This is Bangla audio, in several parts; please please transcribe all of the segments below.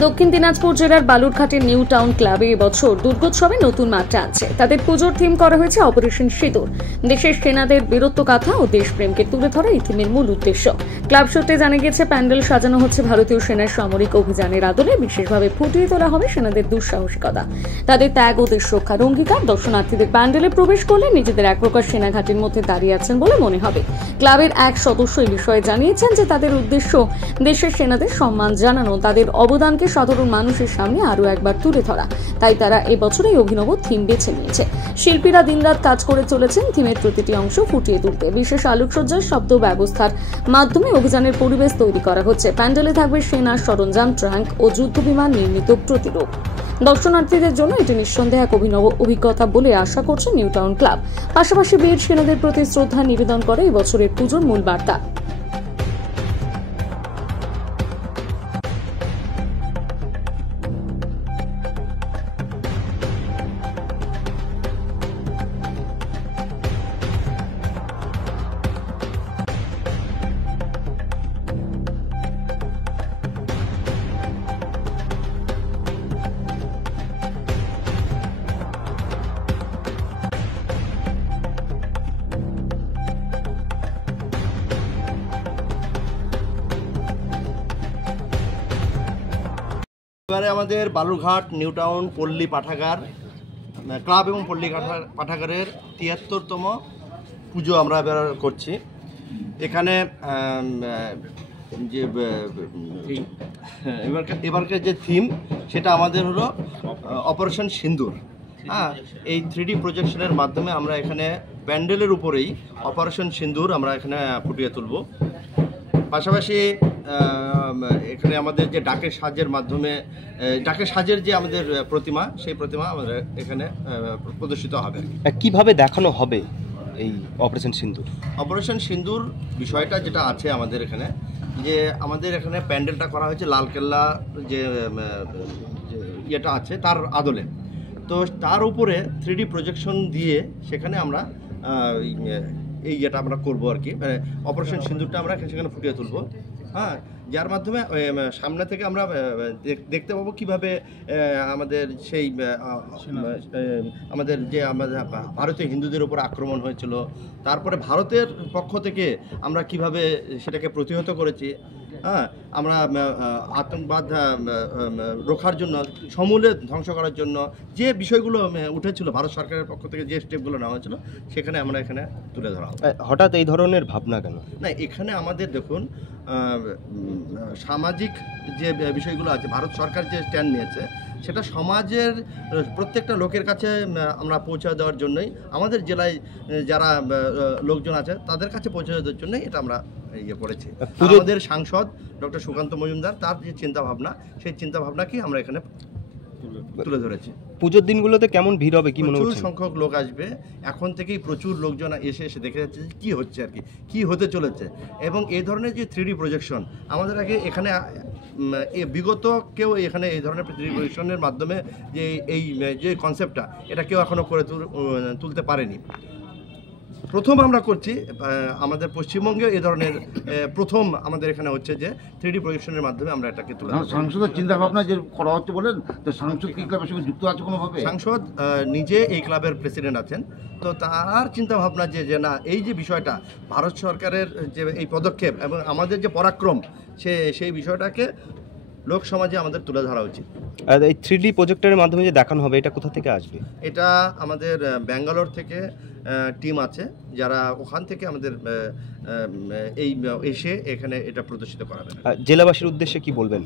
দক্ষিণ দিনাজপুর জেলার বালুরঘাটের নিউ টাউন ক্লাবে এবছর দুর্গোৎসবে নতুন মাত্রা আছে। তাদের পুজোর থিম করা হয়েছে অপারেশন সিঁদুর। দেশের সেনাদের বীরত্ব গাথা ও দেশপ্রেমকে তুলে ধরা এই থিমের মূল উদ্দেশ্য। ক্লাব সূত্রে জানা গিয়েছে, প্যান্ডেল সাজানো হচ্ছে ভারতীয় সেনার সামরিক অভিযানের আদলে। বিশেষভাবে ফুটিয়ে তোলা হবে সেনাদের দুঃসাহসিকতা, তাদের ত্যাগ ও দেশ রক্ষার অঙ্গীকার। দর্শনার্থীদের প্যান্ডেলে প্রবেশ করলে নিজেদের এক প্রকার সেনাঘাটির মধ্যে দাঁড়িয়ে আছেন বলে মনে হবে। ক্লাবের এক সদস্য এই বিষয়ে জানিয়েছেন যে তাদের উদ্দেশ্য দেশের সেনাদের সম্মান জানানো, তাদের অবদানকে সাধারণ মানুষের সামনে আরো একবার তুলে ধরা। তাই তারা এবছর এই অভিনব থিম বেছে নিয়েছে। শিল্পীরা দিনরাত কাজ করে চলেছেন থিমের প্রতিটি অংশ ফুটিয়ে তুলতে। বিশেষ আলোকসজ্জার শব্দ ব্যবস্থার মাধ্যমে অভিযানের পরিবেশ তৈরি করা হচ্ছে। প্যান্ডেলে থাকবে সেনার সরঞ্জাম, ট্যাঙ্ক ও যুদ্ধবিমান নির্মিত প্রতিরূপ। দর্শনার্থীদের জন্য এটি নিঃসন্দেহে এক অভিনব অভিজ্ঞতা বলে আশা করছে নিউ টাউন ক্লাব। পাশাপাশি বীর সেনাদের প্রতি শ্রদ্ধা নিবেদন করে এই বছরের পুজোর মূল বার্তা। এবারে আমাদের বালুরঘাট নিউ টাউন পল্লী পাঠাগার ক্লাব এবং পল্লী পাঠাগারের ৭৩তম পুজো আমরা এবার করছি। এখানে যে এবারকার যে থিম সেটা আমাদের হলো অপারেশন সিঁদুর। হ্যাঁ, এই 3D প্রজেকশনের মাধ্যমে আমরা এখানে প্যান্ডেলের উপরেই অপারেশন সিঁদুর আমরা এখানে ফুটিয়ে তুলব। পাশাপাশি এখানে আমাদের যে ডাকের সাজের মাধ্যমে ডাকের সাজের যে আমাদের প্রতিমা, সেই প্রতিমা আমাদের এখানে প্রদর্শিত হবে। কিভাবে দেখানো হবে এই অপারেশন সিঁদুর? অপারেশন সিঁদুর বিষয়টা যেটা আছে আমাদের এখানে, যে আমাদের এখানে প্যান্ডেলটা করা হয়েছে লালকেল্লা যে ইয়েটা আছে তার আদলে। তো তার উপরে 3D প্রজেকশন দিয়ে সেখানে আমরা এই ইয়েটা আমরা করবো আর কি, মানে অপারেশন সিঁদুরটা আমরা সেখানে ফুটিয়ে তুলবো। হ্যাঁ, যার মাধ্যমে সামনে থেকে আমরা দেখতে পাবো কিভাবে আমাদের সেই আমাদের যে আমাদের ভারতীয় হিন্দুদের উপর আক্রমণ হয়েছিল, তারপরে ভারতের পক্ষ থেকে আমরা কিভাবে সেটাকে প্রতিহত করেছি। হ্যাঁ, আমরা আতঙ্কবাদ রোখার জন্য, সমূলে ধ্বংস করার জন্য যে বিষয়গুলো উঠেছিল ভারত সরকারের পক্ষ থেকে, যে স্টেপগুলো নেওয়া হয়েছিল সেখানে আমরা এখানে তুলে ধরা হবে। হঠাৎ এই ধরনের ভাবনা কেন? না, এখানে আমাদের দেখুন সামাজিক যে বিষয়গুলো আছে, ভারত সরকার যে স্ট্যান্ড নিয়েছে সেটা সমাজের প্রত্যেকটা লোকের কাছে আমরা পৌঁছে দেওয়ার জন্যই, আমাদের জেলায় যারা লোকজন আছে তাদের কাছে পৌঁছে দেওয়ার জন্যই এটা আমরা ইয়ে করেছি। আমাদের সাংসদ ডক্টর সুকান্ত মজুমদার, তার যে চিন্তাভাবনা, সেই চিন্তাভাবনাকেই আমরা এখানে তুলে ধরেছি। পুজোর দিনগুলোতে কেমন ভিড় হবে কি মনে হচ্ছে? প্রচুর সংখ্যক লোক আসবে। এখন থেকেই প্রচুর লোকজন এসে দেখে যাচ্ছে কি হচ্ছে আর কি, কি হতে চলেছে। এবং এই ধরনের যে 3D প্রজেকশন আমাদের আগে এখানে বিগত কেউ এখানে এই ধরনের 3D প্রজেকশনের মাধ্যমে যে এই যে কনসেপ্টটা, এটা কেউ এখনও করে তুলতে পারেনি। প্রথম আমরা করছি, আমাদের পশ্চিমবঙ্গে এই ধরনের প্রথম আমাদের এখানে হচ্ছে যে 3D প্রজেকশনের মাধ্যমে আমরা এটাকে তুলে ধরছি। সাংসদের চিন্তা ভাবনা যে করা হচ্ছে বলেন, তো সাংসদ কি ক্লাবের সঙ্গে যুক্ত আছে কোনোভাবে? সাংসদ নিজে এই ক্লাবের প্রেসিডেন্ট আছেন, তো তার চিন্তা ভাবনা যে না, এই যে বিষয়টা ভারত সরকারের যে এই পদক্ষেপ এবং আমাদের যে পরাক্রম, সেই বিষয়টাকে লোক সমাজে আমাদের তুলে ধরা উচিত। আর এই 3D প্রজেক্টরের মাধ্যমে যে দেখানো হবে, এটা কোথা থেকে আসবে? এটা আমাদের ব্যাঙ্গালোর থেকে টিম আছে, যারা ওখান থেকে আমাদের এই এসে এখানে এটা প্রদর্শিত করাবে। জেলাবাসীর উদ্দেশ্যে কি বলবেন?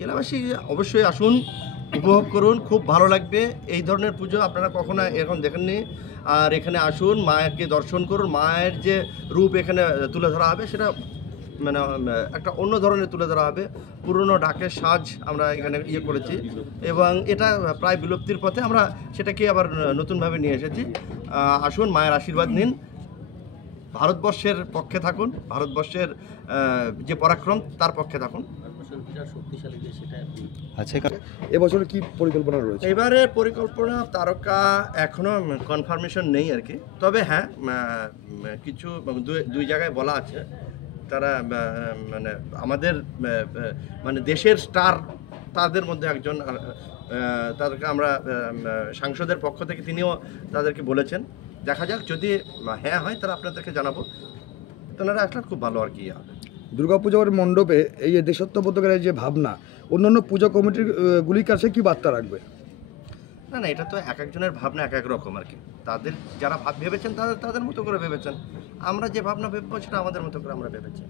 জেলাবাসী অবশ্যই আসুন, উপভোগ করুন, খুব ভালো লাগবে। এই ধরনের পুজো আপনারা কখনো এখন দেখেননি। আর এখানে আসুন, মায়েরকে দর্শন করুন। মায়ের যে রূপ এখানে তুলে ধরা হবে সেটা মানে একটা অন্য ধরনের তুলে ধরা হবে। পুরনো ডাকের সাজ আমরা এখানে ইয়ে করেছি এবং এটা প্রায় বিলুপ্তির পথে, আমরা সেটাকে আবার নতুনভাবে নিয়ে এসেছি। আসুন, মায়ের আশীর্বাদ নিন, ভারতবর্ষের পক্ষে থাকুন, ভারতবর্ষের যে পরাক্রম তার পক্ষে থাকুন। আচ্ছা, এবছরে কি পরিকল্পনা রয়েছে? এবারের পরিকল্পনা তারকা এখনো কনফার্মেশন নেই আর কি, তবে হ্যাঁ কিছু দুই জায়গায় বলা আছে। তারা মানে আমাদের মানে দেশের স্টার তাদের মধ্যে একজন তাদেরকে আমরা সাংসদের পক্ষ থেকে তিনিও তাদেরকে বলেছেন। দেখা যাক, যদি হ্যাঁ হয় তাহলে আপনাদেরকে জানাবো। তেনারা আসলে খুব ভালো আর কি হবে। দুর্গাপুজোর মণ্ডপে এই যে দেশত্ববোধকের যে ভাবনা অন্যান্য পুজো কমিটির গুলির কাছে কি বার্তা রাখবে? না না, এটা তো এক একজনের ভাবনা এক এক রকম আর কি। তাদের যারা ভেবেছেন তাদের মতো করে ভেবেছেন। আমরা যে ভাবনা ভেবেছি সেটা আমাদের মতো করে আমরা ভেবেছি।